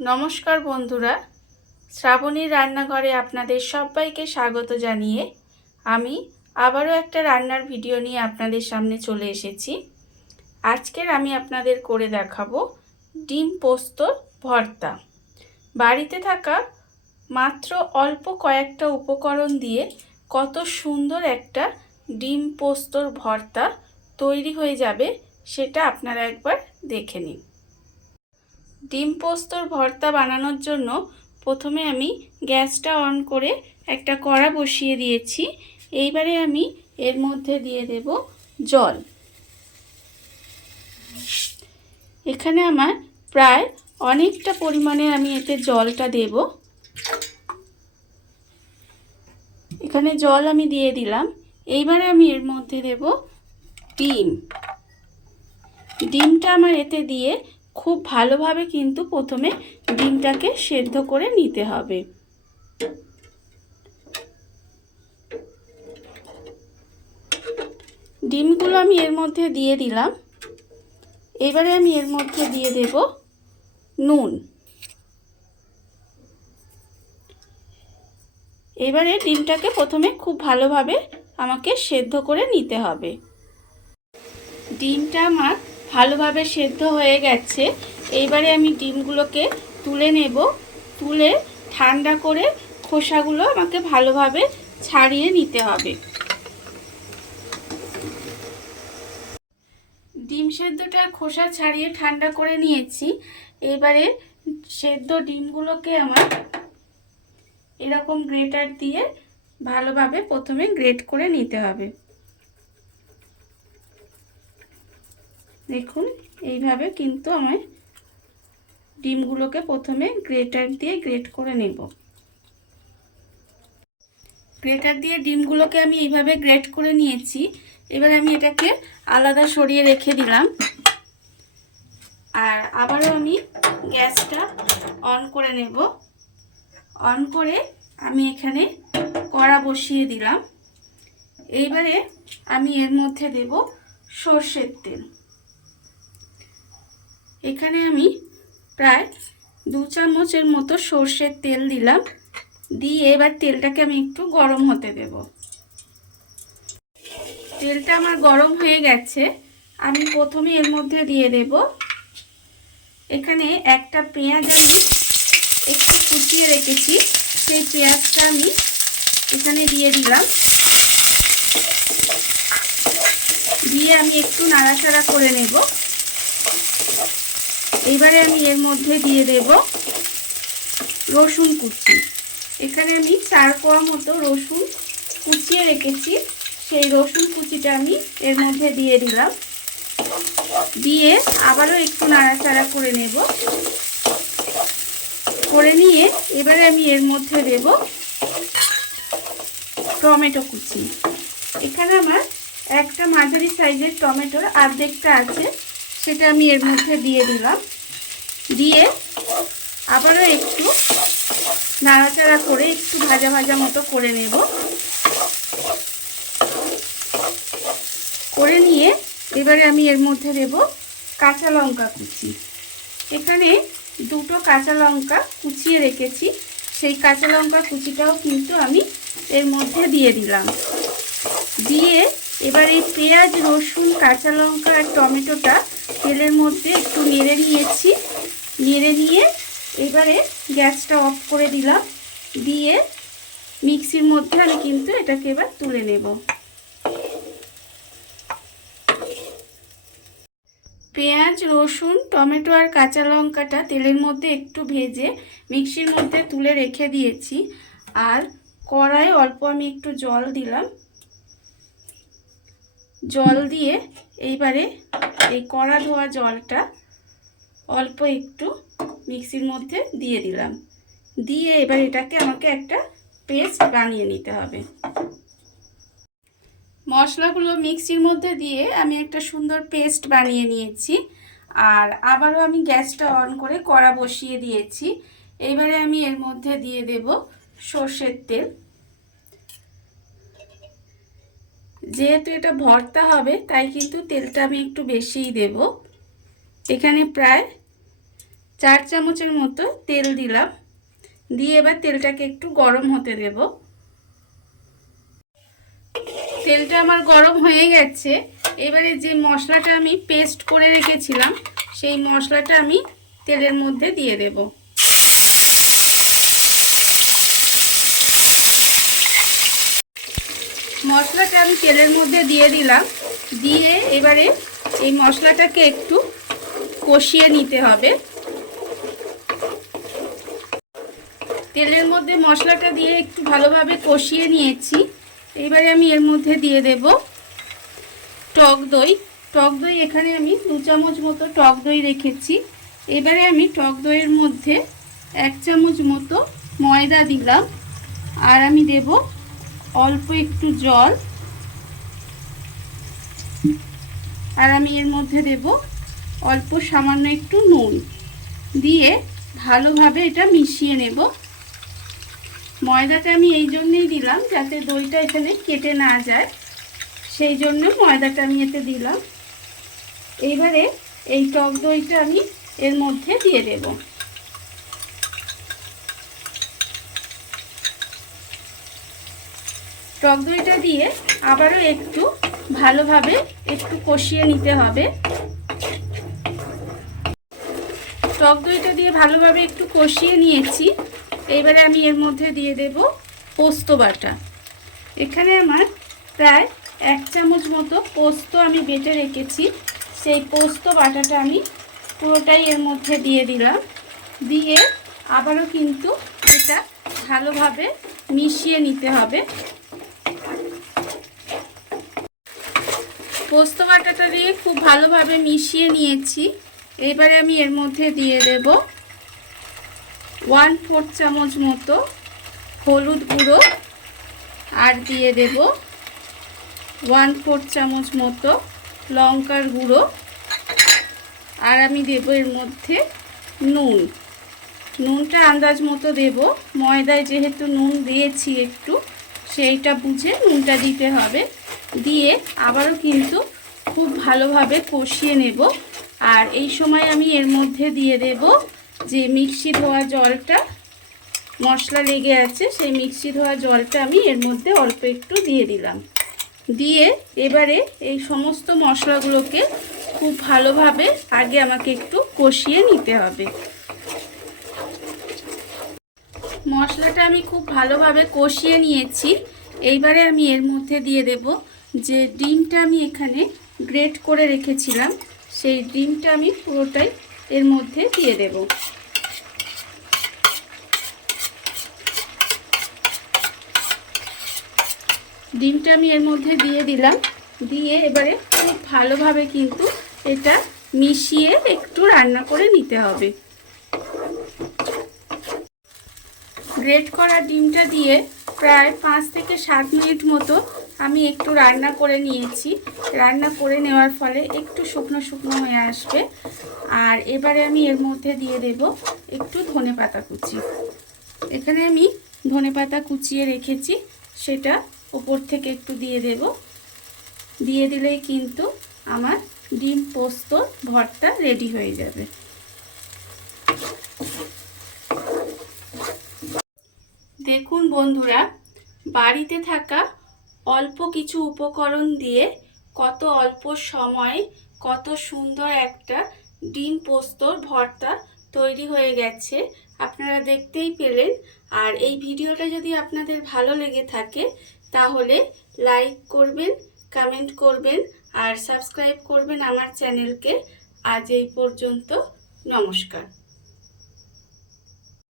নমস্কার বন্ধুরা, শ্রাবণীর রান্নাঘরে আপনাদের সবাইকে স্বাগত জানিয়ে আমি আবারও একটা রান্নার ভিডিও নিয়ে আপনাদের সামনে চলে এসেছি। আজকের আমি আপনাদের করে দেখাবো ডিম পোস্তর ভর্তা। বাড়িতে থাকা মাত্র অল্প কয়েকটা উপকরণ দিয়ে কত সুন্দর একটা ডিম পোস্তর ভর্তা তৈরি হয়ে যাবে সেটা আপনারা একবার দেখে নিন। ডিম পোস্তর ভর্তা বানানোর জন্য প্রথমে আমি গ্যাসটা অন করে একটা কড়া বসিয়ে দিয়েছি। এইবারে আমি এর মধ্যে দিয়ে দেব জল। এখানে আমার প্রায় অনেকটা পরিমাণে আমি এতে জলটা দেব। এখানে জল আমি দিয়ে দিলাম। এইবারে আমি এর মধ্যে দেব ডিমটা আমার এতে দিয়ে খুব ভালোভাবে কিন্তু প্রথমে ডিমটাকে সেদ্ধ করে নিতে হবে। ডিমগুলো আমি এর মধ্যে দিয়ে দিলাম। এবারে আমি এর মধ্যে দিয়ে দেব নুন। এবারে ডিমটাকে প্রথমে খুব ভালোভাবে আমাকে সেদ্ধ করে নিতে হবে। ডিমটা আমার ভালোভাবে সেদ্ধ হয়ে গেছে। এইবারে আমি ডিমগুলোকে তুলে নেব। তুলে ঠান্ডা করে খোসাগুলো আমাকে ভালোভাবে ছাড়িয়ে নিতে হবে। ডিম সেদ্ধটা খোসা ছাড়িয়ে ঠান্ডা করে নিয়েছি। এবারে সেদ্ধ ডিমগুলোকে আমার এরকম গ্রেটার দিয়ে ভালোভাবে প্রথমে গ্রেট করে নিতে হবে। দেখুন, এইভাবে কিন্তু আমি ডিমগুলোকে প্রথমে গ্রেটার দিয়ে গ্রেট করে নেব। গ্রেটার দিয়ে ডিমগুলোকে আমি এইভাবে গ্রেট করে নিয়েছি। এবার আমি এটাকে আলাদা সরিয়ে রেখে দিলাম। আর আবারও আমি গ্যাসটা অন করে নেব। অন করে আমি এখানে কড়া বসিয়ে দিলাম। এইবারে আমি এর মধ্যে দেব সর্ষের তেল। এখানে আমি প্রায় 2 চামচের মতো সর্ষের তেল দিলাম। দিয়ে এবার তেলটাকে আমি একটু গরম হতে দেব। তেলটা আমার গরম হয়ে গেছে। আমি প্রথমে এর মধ্যে দিয়ে দেব এখানে একটা পেঁয়াজ আমি একটু কুচিয়ে রেখেছি। সেই পেঁয়াজটা আমি এখানে দিয়ে দিলাম। দিয়ে আমি একটু নাড়াচাড়া করে নেব। এবারে আমি এর মধ্যে দিয়ে দেব রসুন কুচি। এখানে আমি 4 কোয়া মতো রসুন কুচিয়ে রেখেছি। সেই রসুন কুচিটা আমি এর মধ্যে দিয়ে দিলাম। দিয়ে আবারও একটু নাড়াচাড়া করে নেব। করে নিয়ে এবারে আমি এর মধ্যে দেব টমেটো কুচি। এখানে আমার একটা মাঝারি সাইজের টমেটোর অর্ধেকটা আছে, সেটা আমি এর মধ্যে দিয়ে দিলাম। দিয়ে আবারও একটু নাড়াচাড়া করে একটু ভাজা ভাজা মতো করে নেব। করে নিয়ে এবারে আমি এর মধ্যে দেব কাঁচা লঙ্কা কুচি। এখানে 2টো কাঁচা লঙ্কা কুচিয়ে রেখেছি। সেই কাঁচা লঙ্কা কুচিটাও কিন্তু আমি এর মধ্যে দিয়ে দিলাম। দিয়ে এবার এই পেঁয়াজ, রসুন, কাঁচা লঙ্কা আর টমেটোটা তেলের মধ্যে একটু নেড়ে নিয়েছি। নেড়ে নিয়ে এবারে গ্যাসটা অফ করে দিলাম। দিয়ে মিক্সির মধ্যে আমি কিন্তু এটাকে এবার তুলে নেব। পেঁয়াজ, রসুন, টমেটো আর কাঁচা লঙ্কাটা তেলের মধ্যে একটু ভেজে মিক্সির মধ্যে তুলে রেখে দিয়েছি। আর কড়াইয়ে অল্প আমি একটু জল দিলাম। জল দিয়ে এইবারে এই কড়া ধোয়া জলটা অল্প একটু মিক্সির মধ্যে দিয়ে দিলাম। দিয়ে এবার এটাকে আমাকে একটা পেস্ট বানিয়ে নিতে হবে। মশলাগুলো মিক্সির মধ্যে দিয়ে আমি একটা সুন্দর পেস্ট বানিয়ে নিয়েছি। আর আবারও আমি গ্যাসটা অন করে কড়া বসিয়ে দিয়েছি। এবারে আমি এর মধ্যে দিয়ে দেব সর্ষের তেল। যেহেতু এটা ভর্তা হবে তাই কিন্তু তেলটা আমি একটু বেশিই দেব। এখানে প্রায় 4 চামচের মতো তেল দিলাম। দিয়ে এবার তেলটাকে একটু গরম হতে দেব। তেলটা আমার গরম হয়ে গেছে। এবারে যে মশলাটা আমি পেস্ট করে রেখেছিলাম সেই মশলাটা আমি তেলের মধ্যে দিয়ে দেব। মশলাটা আমি তেলের মধ্যে দিয়ে দিলাম। দিয়ে এবারে এই মশলাটাকে একটু কষিয়ে নিতে হবে। তেলের মধ্যে মশলাটা দিয়ে একটু ভালোভাবে কষিয়ে নিয়েছি। এবারে আমি এর মধ্যে দিয়ে দেব টক দই। টক দই এখানে আমি 2 চামচ মতো টক দই রেখেছি। এবারে আমি টক দইয়ের মধ্যে 1 চামচ মতো ময়দা দিলাম। আর আমি দেব অল্প একটু জল। আর আমি এর মধ্যে দেব অল্প সামান্য একটু নুন। দিয়ে ভালোভাবে এটা মিশিয়ে নেব। ময়দাটা আমি এই জন্যই দিলাম যাতে দইটা এখানে কেটে না যায়, সেই জন্য ময়দাটা আমি এতে দিলাম। এইবারে এই টক দইটা আমি এর মধ্যে দিয়ে দেব। টক দইটা দিয়ে আবারও একটু ভালোভাবে একটু কষিয়ে নিতে হবে। টক দইটা দিয়ে ভালোভাবে একটু কষিয়ে নিয়েছি। এইবারে আমি এর মধ্যে দিয়ে দেব পোস্ত বাটা। এখানে আমার প্রায় 1 চামচ মতো পোস্ত আমি বেটে রেখেছি। সেই পোস্ত বাটাটা আমি পুরোটাই এর মধ্যে দিয়ে দিলাম। দিয়ে আবারও কিন্তু এটা ভালোভাবে মিশিয়ে নিতে হবে। পোস্ত বাটাটা দিয়ে খুব ভালোভাবে মিশিয়ে নিয়েছি। এবারে আমি এর মধ্যে দিয়ে দেব 1/4 চামচ মতো হলুদ গুঁড়ো। আর দিয়ে দেব 1/4 চামচ মতো লঙ্কার গুঁড়ো। আর আমি দেব এর মধ্যে নুন। নুনটা আন্দাজ মতো দেব, ময়দায় যেহেতু নুন দিয়েছি একটু, সেইটা বুঝে নুনটা দিতে হবে। দিয়ে আবারও কিন্তু খুব ভালোভাবে কষিয়ে নেব। আর এই সময় আমি এর মধ্যে দিয়ে দেব যে মিক্সি ধোয়া জলটা, মশলা লেগে আছে সেই মিক্সি ধোয়া জলটা আমি এর মধ্যে অল্প একটু দিয়ে দিলাম। দিয়ে এবারে এই সমস্ত মশলাগুলোকে খুব ভালোভাবে আগে আমাকে একটু কষিয়ে নিতে হবে। মশলাটা আমি খুব ভালোভাবে কষিয়ে নিয়েছি। এইবারে আমি এর মধ্যে দিয়ে দেব যে ডিমটা আমি এখানে গ্রেট করে রেখেছিলাম, সেই ডিমটা আমি পুরোটাই এর মধ্যে দিয়ে দেব। ডিমটা আমি এর মধ্যে দিয়ে দিলাম। দিয়ে এবারে খুব ভালোভাবে কিন্তু এটা মিশিয়ে একটু রান্না করে নিতে হবে। গ্রেট করা ডিমটা দিয়ে প্রায় 5 থেকে 7 মিনিট মতো আমি একটু রান্না করে নিয়েছি। রান্না করে নেওয়ার ফলে একটু শুকনো শুকনো হয়ে আসবে। আর এবারে আমি এর মধ্যে দিয়ে দেব একটু ধনেপাতা কুচি। এখানে আমি ধনেপাতা কুচিয়ে রেখেছি, সেটা উপর থেকে একটু দিয়ে দেব। দিয়ে দিলেই কিন্তু আমার ডিম পোস্ত ভর্তা রেডি হয়ে যাবে। দেখুন বন্ধুরা, বাড়িতে থাকা অল্প কিছু উপকরণ দিয়ে কত অল্প সময়ে কত সুন্দর একটা ডিম পোস্তর ভর্তা তৈরি হয়ে গেছে, আপনারা দেখতেই পেলেন। আর এই ভিডিওটা যদি আপনাদের ভালো লেগে থাকে তাহলে লাইক করবেন, কমেন্ট করবেন আর সাবস্ক্রাইব করবেন আমার চ্যানেলকে। আজ এই পর্যন্ত, নমস্কার।